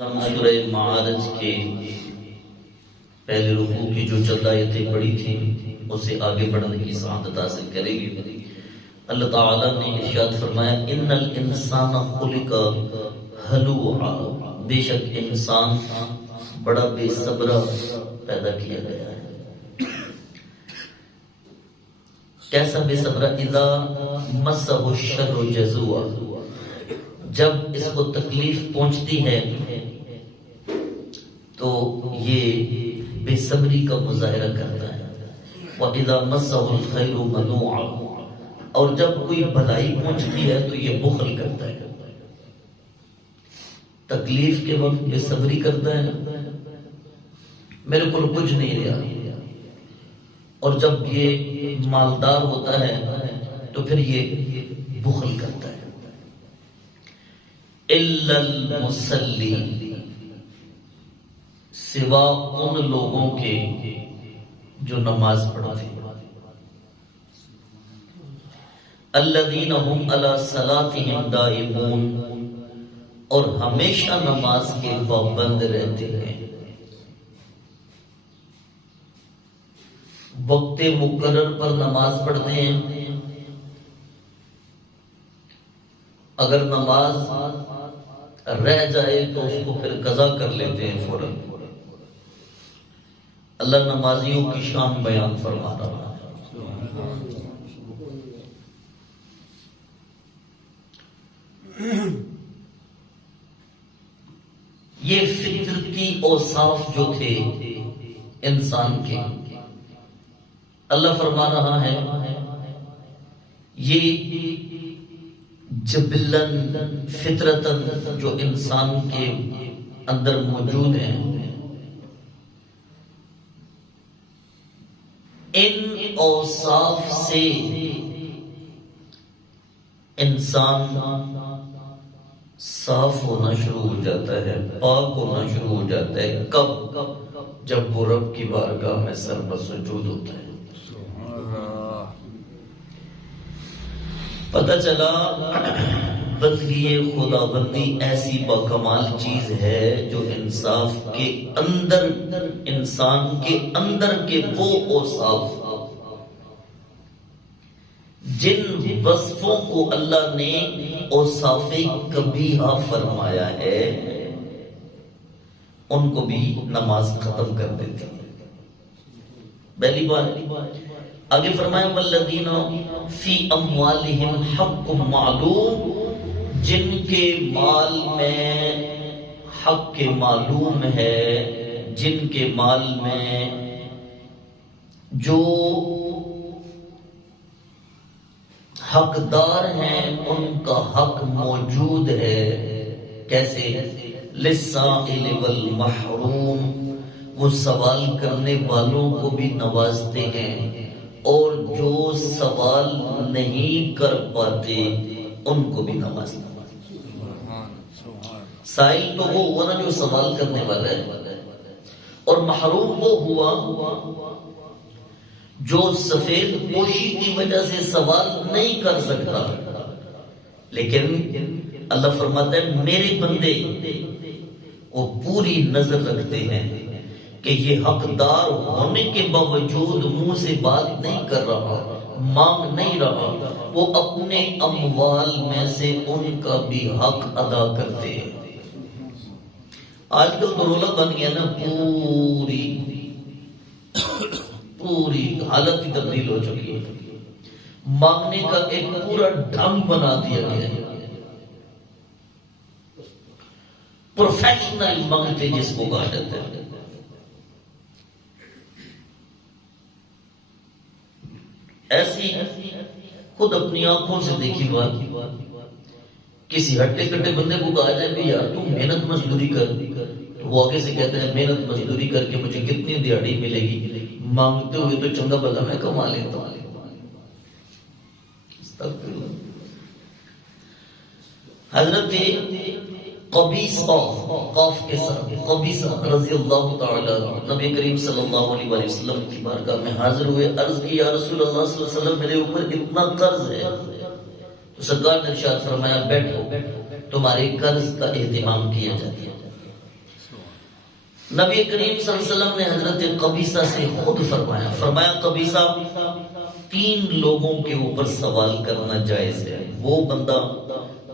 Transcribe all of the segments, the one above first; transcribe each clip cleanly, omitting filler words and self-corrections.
ہم سورہ معارج کے پہلے رکوع کی جو چند آیتیں پڑھی تھیں اسے آگے بڑھنے کی سعادت حاصل کرے گی۔ اللہ تعالیٰ نے ارشاد فرمایا ان الانسان خلق ہلوعا، بے شک انسان بڑا بے صبرا پیدا کیا گیا ہے۔ کیسا بے صبرا؟ اذا مسہ الشر جزوعا، جب اس کو تکلیف پہنچتی ہے تو یہ بے صبری کا مظاہرہ کرتا ہے۔ وَإِذَا مَسَّهُ الْخَيْرُ مَنُوعًا، اور جب کوئی بھلائی پہنچتی ہے تو یہ بخل کرتا ہے، تکلیف کے وقت بے صبری کرتا ہے، میرے کو کچھ نہیں رہا، اور جب یہ مالدار ہوتا ہے تو پھر یہ بخل کرتا ہے۔ إِلَّا الْمُصَلِّينَ، سوا ان لوگوں کے جو نماز پڑھتے ہیں، الذین هم علی صلاتهم دائمون، اور ہمیشہ نماز کے پابند رہتے ہیں، وقت مقرر پر نماز پڑھتے ہیں، اگر نماز رہ جائے تو اس کو پھر قضا کر لیتے ہیں فوراً۔ اللہ نمازیوں کی شان بیان فرما رہا ہے۔ یہ فطرتی اوصاف جو تھے انسان کے، اللہ فرما رہا ہے یہ جبلن فطرتن جو انسان کے اندر موجود ہیں، ان اوصاف سے انسان صاف ہونا شروع ہو جاتا ہے، پاک ہونا شروع ہو جاتا ہے۔ کب؟ جب وہ رب کی بارگاہ میں سر بسجود ہوتا ہے۔ پتہ چلا بندگی خدا بندی ایسی باکمال چیز ہے جو انصاف کے اندر، انسان کے اندر کے وہ اوصاف جن وصفوں کو اللہ نے اوصاف قبیحہ فرمایا ہے ان کو بھی نماز ختم کر دیتی ہے۔ پہلی بات آگے فرمایا والذین فی اموالہم حق معلوم، جن کے مال میں حق معلوم ہے، جن کے مال میں جو حقدار ہیں ان کا حق موجود ہے۔ کیسے؟ للسائل والمحروم، وہ سوال کرنے والوں کو بھی نوازتے ہیں اور جو سوال نہیں کر پاتے ان کو بھی نوازتے ہیں۔ سائل تو وہ ہوا نا جو سوال کرنے والا ہے، اور محروم وہ ہوا جو سفید پوشی کی وجہ سے سوال نہیں کر سکتا، لیکن اللہ فرماتا ہے میرے بندے وہ پوری نظر رکھتے ہیں کہ یہ حقدار ہونے کے باوجود منہ سے بات نہیں کر رہا، مانگ نہیں رہا، وہ اپنے اموال میں سے ان کا بھی حق ادا کرتے ہیں۔ آج کل تو رولا بن گیا نا، پوری حالت کی تبدیل ہو چکی ہے، مانگنے کا ایک پورا ڈھنگ بنا دیا گیا ہے، پروفیشنل مانگتے جس کو کہا جاتا ہے۔ ایسی خود اپنی آنکھوں سے دیکھی بات، کسی ہٹے کٹے بندے کو کہا جائے بھی یار تم محنت مزدوری کر، تو وہ آگے سے کہتا ہے محنت مزدوری کر کے مجھے کتنی دیہڑی ملے گی، مانگتے ہوئے تو چنگا بھلا میں کما لیتا ہوں۔ حضرت قبیصہ، قاف کے ساتھ قبیصہ رضی اللہ تعالی عنہ نبی کریم صلی اللہ علیہ وسلم کی بارگاہ میں حاضر ہوئے، عرض کی یا رسول اللہ صلی اللہ علیہ وسلم میرے اوپر اتنا قرض ہے، تو سرکار نے ارشاد فرمایا بیٹھو، تمہارے قرض کا اہتمام کیا جائے۔ نبی کریم صلی اللہ علیہ وسلم نے حضرت قبیصہ سے خود فرمایا قبیصہ 3 لوگوں کے اوپر سوال کرنا جائز ہے، وہ بندہ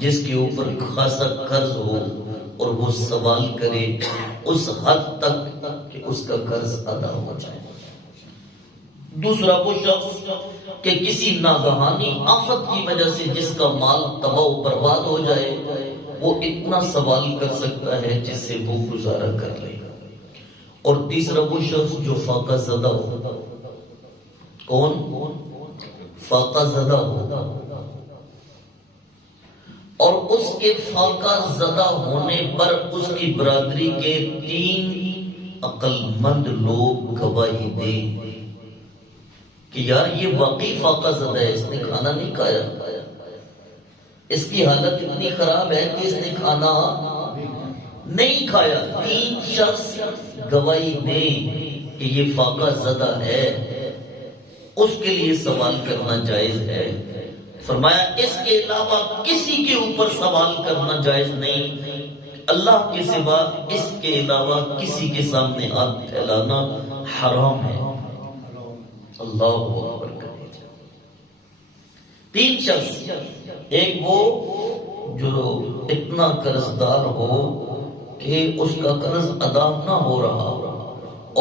جس کے اوپر خاصا قرض ہو اور وہ سوال کرے اس حد تک کہ اس کا قرض ادا ہو جائے، دوسرا وہ شخص کہ کسی ناگہانی آفت کی وجہ سے جس کا مال تباہ و برباد ہو جائے وہ اتنا سوال کر سکتا ہے جس سے وہ گزارا کر لے، اور تیسرا وہ شخص جو فاقہ زدہ ہو، کون؟ فاقہ زدہ ہو، اور اس کے فاقہ زدہ ہونے پر اس کی برادری کے 3 عقل مند لوگ گواہی دیں کہ یار یہ واقعی فاقہ زدہ ہے، اس نے کھانا نہیں کھایا، اس کی حالت اتنی خراب ہے کہ اس نے کھانا نہیں کھایا، 3 شخص گواہی دیں کہ یہ فاقہ زدہ ہے، اس کے لیے سوال کرنا جائز ہے۔ فرمایا اس کے علاوہ کسی کے اوپر سوال کرنا جائز نہیں، اللہ کے سوا اس کے علاوہ کسی کے سامنے ہاتھ پھیلانا حرام ہے۔ اللہ اکبر کرے۔ 3 شخص، ایک وہ جو اتنا قرض دار ہو کہ اس کا قرض ادا نہ ہو رہا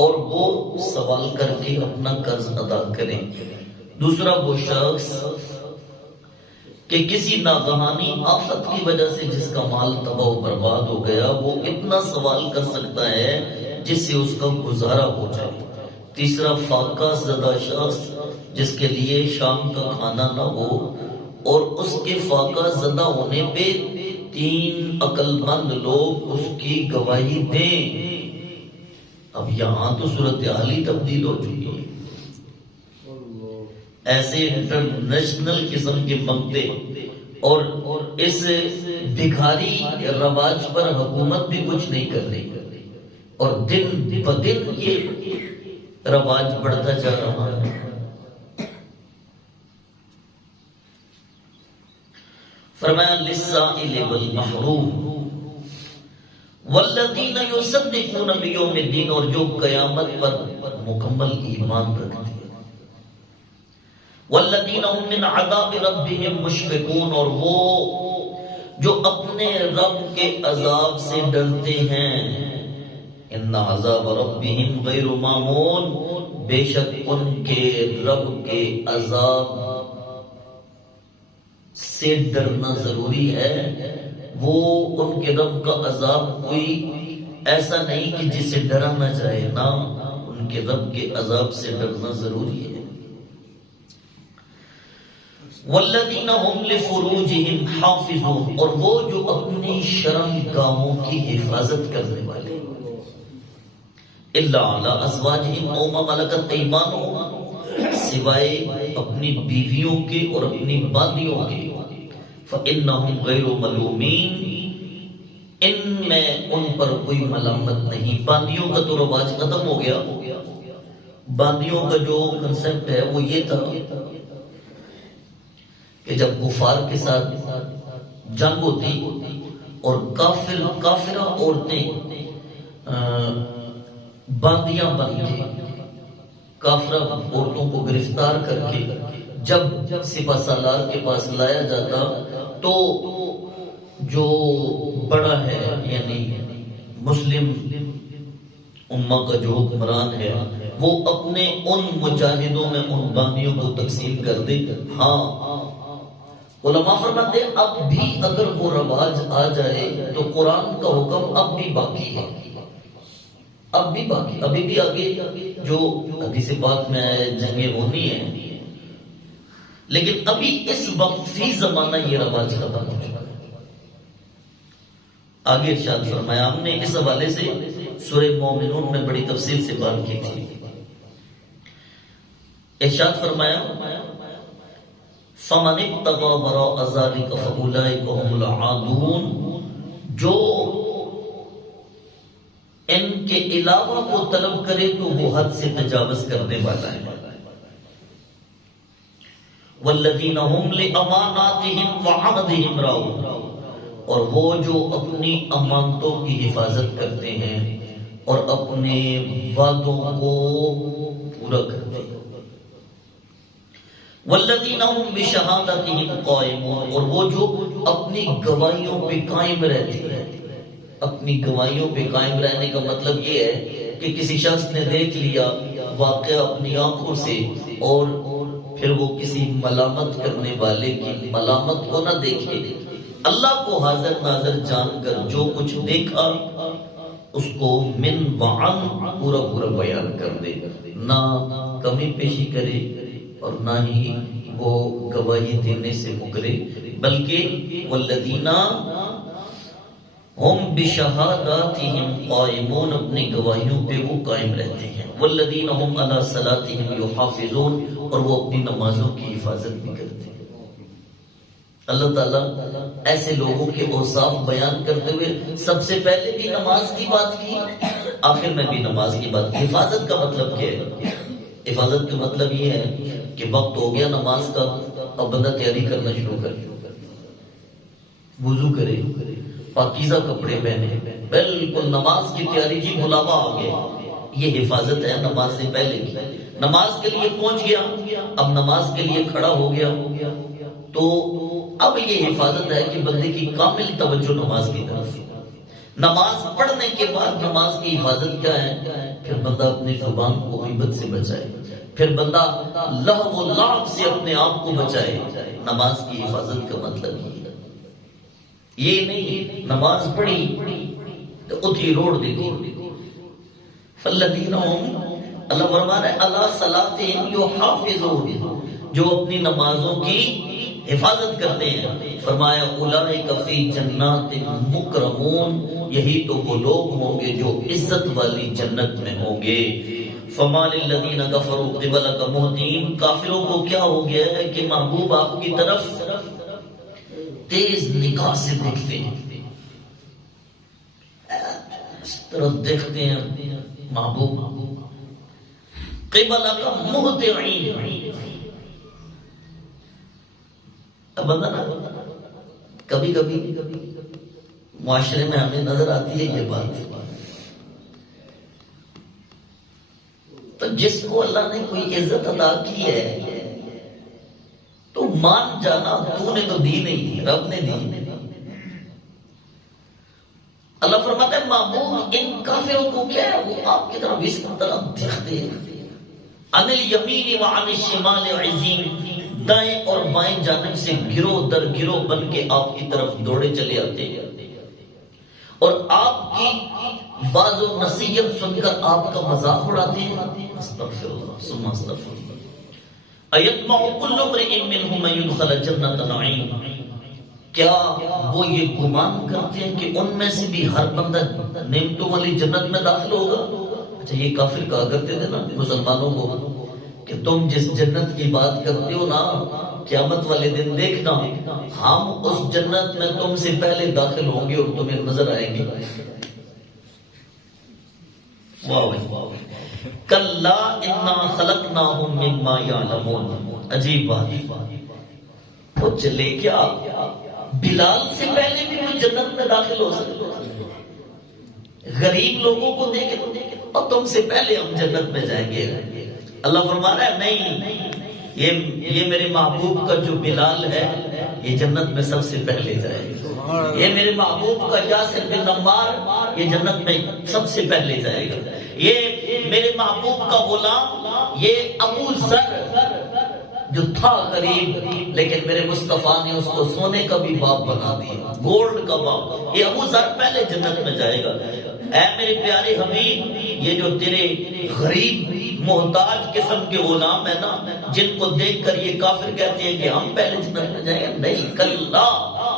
اور وہ سوال کر کے اپنا قرض ادا کرے، دوسرا وہ شخص کہ کسی ناگہانی آفت کی وجہ سے جس کا مال تباہ و برباد ہو گیا وہ اتنا سوال کر سکتا ہے جس سے اس کا گزارا ہو جائے، تیسرا فاقہ زدہ شخص جس کے لیے شام کا کھانا نہ ہو اور اس کے فاقہ زدہ ہونے پہ 3 عقل مند لوگ اس کی گواہی دیں۔ اب یہاں تو صورتحال ہی تبدیل ہو چکی ہے، ایسے انٹرنیشنل قسم کے منگتے اور اس بھکاری رواج پر حکومت بھی کچھ نہیں کر رہی، اور دن بدن یہ رواج بڑھتا جا رہا ہے۔ فرمایا للسائل والمحروم والذین یصدقون بیوم الدین، اور جو قیامت پر مکمل ایمان رکھتے ہیں، والذین هم من عذاب ربهم مشفقون، اور وہ جو اپنے رب کے عذاب سے ڈرتے ہیں، ان عذاب ربهم غیر مامون، بے شک ان کے رب کے عذاب سے ڈرنا ضروری ہے، وہ ان کے رب کا عذاب کوئی ایسا نہیں کہ جس سے ڈرا نہ جائے، نہ ان کے رب کے عذاب سے ڈرنا ضروری ہے۔ والذین هم لفروجهم حافظون، اور وہ جو اپنی شرم گاہوں کی حفاظت کرنے والے، الا علی ازواجہم او ما ملکت ایمانہم، سوائے اپنی بیویوں کے اور اپنی باندیوں کے، فإنہم غیر ملومین، ان میں ان پر کوئی ملامت نہیں۔ باندیوں کا تو رواج ختم ہو گیا، باندیوں کا جو کنسپٹ ہے وہ یہ تھا کہ جب کفار کے ساتھ جنگ ہوتی اور کافرہ عورتیں باندیاں بن کے کافرہ عورتوں کو گرفتار کر کے جب سپہ سالار کے پاس لایا جاتا تو جو بڑا ہے یعنی مسلم امہ کا جو حکمران ہے وہ اپنے ان مجاہدوں میں ان باندیوں کو تقسیم کر دے۔ ہاں علماء فرماتے ہیں اب بھی اگر وہ رواج آ جائے تو قرآن کا حکم اب بھی باقی ہے، اب بھی باقی، ابھی بھی آگے جو حدیث پاک میں آئے جنگیں ہونی ہیں، لیکن ابھی اس وقت فی زمانہ یہ رواج ختم ہو چکا ہے۔ آگے ارشاد فرمایا، ہم نے اس حوالے سے سورہ مومنون میں بڑی تفصیل سے بات کی تھی۔ ارشاد فرمایا، فَمَنِ ابْتَغَىٰ وَرَاءَ ذَٰلِكَ فَأُولَٰئِكَ هُمُ الْعَادُونَ، جو ان کے علاوہ کو طلب کرے تو وہ حد سے تجاوز کرنے والا ہے۔ وَالَّذِينَ هُمْ لِأَمَانَاتِهِمْ وَعَهْدِهِمْ رَاعُونَ، اور وہ جو اپنی امانتوں کی حفاظت کرتے ہیں اور اپنے وعدوں کو پورا کرتے ہیں۔ والذین هم بشہادتہم قائمون، اور وہ جو اپنی گواہیوں پہ قائم رہتے ہیں۔ اپنی گواہیوں پہ قائم رہنے کا مطلب یہ ہے کہ کسی شخص نے دیکھ لیا واقعہ اپنی آنکھوں سے، اور پھر وہ کسی ملامت کرنے والے کی ملامت کو نہ دیکھے، اللہ کو حاضر ناظر جان کر جو کچھ دیکھا اس کو من وعن پورا پورا بیان کر دے، نہ کمی پیشی کرے اور نہ ہی وہ گواہی دینے سے مکرے، بلکہ والذین ہم بشہاداتہم قائمون، اپنی گواہیوں پہ وہ قائم رہتے ہیں، والذین ہم علی صلاتہم یحافظون، اور وہ اپنی نمازوں کی حفاظت بھی کرتے ہیں۔ اللہ تعالیٰ ایسے لوگوں کے اوصاف بیان کرتے ہوئے سب سے پہلے بھی نماز کی بات کی، آخر میں بھی نماز کی بات کی۔ حفاظت کا مطلب کیا ہے؟ حفاظت کا مطلب یہ ہے کہ وقت ہو گیا نماز کا، اب بندہ تیاری کرنا شروع کر، وضو کرے، پاکیزہ کپڑے پہنے، بالکل نماز کی تیاری کی، بلاوا آ گیا۔ یہ حفاظت ہے نماز سے پہلے کی۔ نماز کے لیے پہنچ گیا، اب نماز کے لیے کھڑا ہو گیا، تو اب یہ حفاظت ہے کہ بندے کی کامل توجہ نماز کی طرف۔ نماز پڑھنے کے بعد نماز کی حفاظت کیا ہے؟ پھر بندہ اپنی زبان کو غیبت سے بچائے، پھر بندہ لہو و لعب سے اپنے آپ کو بچائے۔ نماز کی حفاظت کا مطلب یہ نہیں نماز پڑھی تو اتھی روڑ دی دی۔ فالذین هم، اللہ فرما رہا ہے علی صلاتہم یحافظون، جو اپنی نمازوں کی حفاظت کرتے ہیں، فرمایا اولئک فی جنات مکرمون، یہی تو وہ لوگ ہوں گے جو عزت والی جنت میں ہوں گے۔ فما للذین کفروا قبلک مہطعین، کافروں کو کیا ہو گیا ہے کہ محبوب آپ کی طرف تیز نگاہ سے دیکھتے ہیں، اس طرح دیکھتے ہیں محبوب، قبلک مہطعین۔ اب بندہ نا کبھی کبھی معاشرے میں ہمیں نظر آتی ہے یہ بات، تو جس کو اللہ نے کوئی عزت عطا کی ہے تو مان جانا، تو نے تو دی نہیں، رب نے دی۔ اللہ فرماتا ہے محبوب ان کافروں کو کیا ہے، وہ آپ کی طرف اس طرح دیکھتے ہیں، عن الیمین وعن الشمال عزین، دائیں اور بائیں جانب سے گروہ در گروہ بن کے آپ کی طرف دوڑے چلے آتے ہیں، اور آپ کی باز و نصیحت سن کر آپ کا مذاق اڑاتے ہیں۔ استغفر اللہ ثم استغفر اللہ۔ ایطمع کل امرئ منہم ان يدخل جنۃ نعیم، کیا وہ یہ گمان کرتے ہیں کہ ان میں سے بھی ہر بندہ نعمتوں والی جنت میں داخل ہوگا؟ اچھا یہ کافر کہا کرتے تھے نا مسلمانوں کو کہ تم جس جنت کی بات کرتے ہو نا، قیامت والے دن دیکھنا ہم اس جنت میں تم سے پہلے داخل ہوں گے اور تمہیں نظر آئیں گے۔ کلا انا خلقناہم مما یعلمون، عجیب بات، وہ چلے کیا بلال سے پہلے بھی وہ جنت میں داخل ہو سکتے، غریب لوگوں کو دیکھے اور تم سے پہلے ہم جنت میں جائیں گے۔ اللہ فرما رہا ہے نہیں، یہ میرے محبوب کا جو بلال ہے یہ جنت میں سب سے پہلے جائے گا، یہ میرے محبوب کا یاسر بن عمار یہ جنت میں سب سے پہلے جائے گا، یہ میرے محبوب کا غلام یہ ابو ذر جو تھا غریب لیکن میرے مصطفیٰ نے اس کو سونے کا بھی باپ بنا دیا، گولڈ کا باپ، یہ ابو ذر پہلے جنت میں جائے گا۔ اے میرے پیارے حبیب، یہ جو تیرے غریب محتاج قسم کے غلام ہیں نا، جن کو دیکھ کر یہ کافر کہتے ہیں کہ ہم پہلے جنت میں جائیں گے، نہیں، کلا،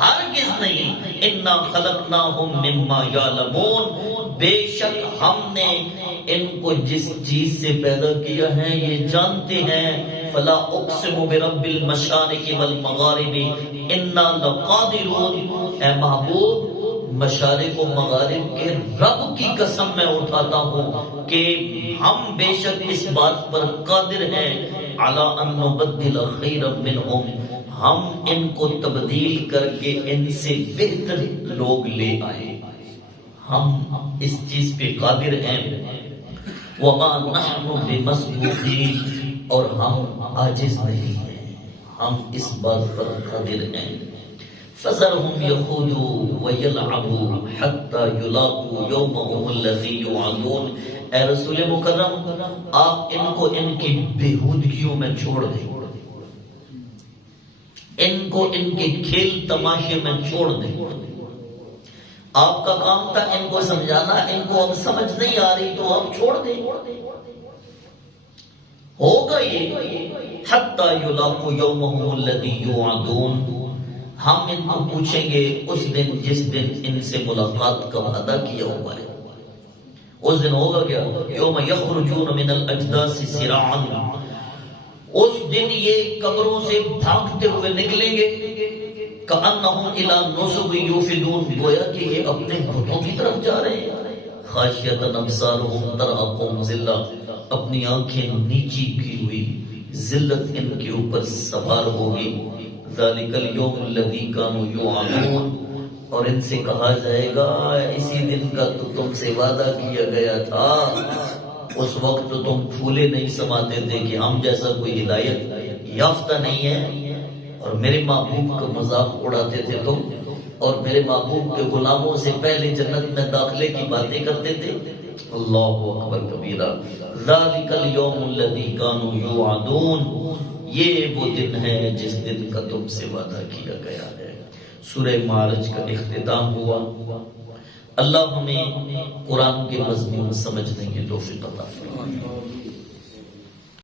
ہرگز نہیں، انا خلقناہم مما یعلمون، بے شک ہم نے ان کو جس چیز سے پیدا کیا ہے یہ جانتے ہیں۔ فلا اقسم برب المشارق والمغارب انا لقادرون، اے محبوب مشارق و مغارب کے رب کی قسم میں اٹھاتا ہوں کہ ہم بے شک اس بات پر قادر ہیں، علی ان نبدل خیرا منہم، ہم ان کو تبدیل کر کے ان سے بہتر لوگ لے آئے، ہم اس چیز پہ قادر ہیں، وما نحن بمسبوقین، اور ہم عاجز نہیں ہیں، ہم اس بات پر قادر ہیں۔ فذرهم يخوضوا ويلعبوا حتى يلاقوا يومهم الذي يوعدون۔ اے رسول مکرم، آپ ان کو ان کی بےہودگیوں میں چھوڑ دیں، ان کو ان کے کھیل تماشے میں چھوڑ دیں۔ آپ کا کام تھا ان کو سمجھانا، ان کو اب سمجھ نہیں آ رہی تو آپ چھوڑ دیں۔ ہوگا یہ حتی یلاقوا یومهم الذی یوعدون، ہم ان کو پوچھیں گے اس دن جس دن ان سے ملاقات کا وعدہ کیا ہوا ہے۔ اس دن ہوگا کیا؟ یوم یخرجون من الاجداث سراعا، اس دن یہ قبروں سے بھاگتے ہوئے نکلیں گے، کأنہم الی نصب یوفدون، گویا کہ یہ اپنے بتوں کی طرف جا رہے ہیں۔ خاشعۃ ابصارہم ترہقہم ذلہ، اپنی آنکھیں نیچی کی ہوئی ذلت ان کے اوپر سوار ہوگی۔ ذالک الیوم الذی کانوا یوعدون، اور ان سے کہا جائے گا اسی دن کا تو تم سے وعدہ کیا گیا تھا، اس وقت تو تم پھولے نہیں سماتے تھے کہ ہم جیسا کوئی ہدایت یافتہ نہیں ہے، اور میرے محبوب کا مذاق اڑاتے تھے تم، اور میرے محبوب کے غلاموں سے پہلے جنت میں داخلے کی باتیں کرتے تھے۔ اللہ اکبر کبیرہ۔ ذالک الیوم الذی کانوا یوعدون، یہ وہ دن ہے جس دن کا تم سے وعدہ کیا گیا ہے۔ سورہ معارج کا اختتام ہوا۔ اللہ ہمیں قرآن کے مضمون سمجھنے کی توفیق عطا فرمائے۔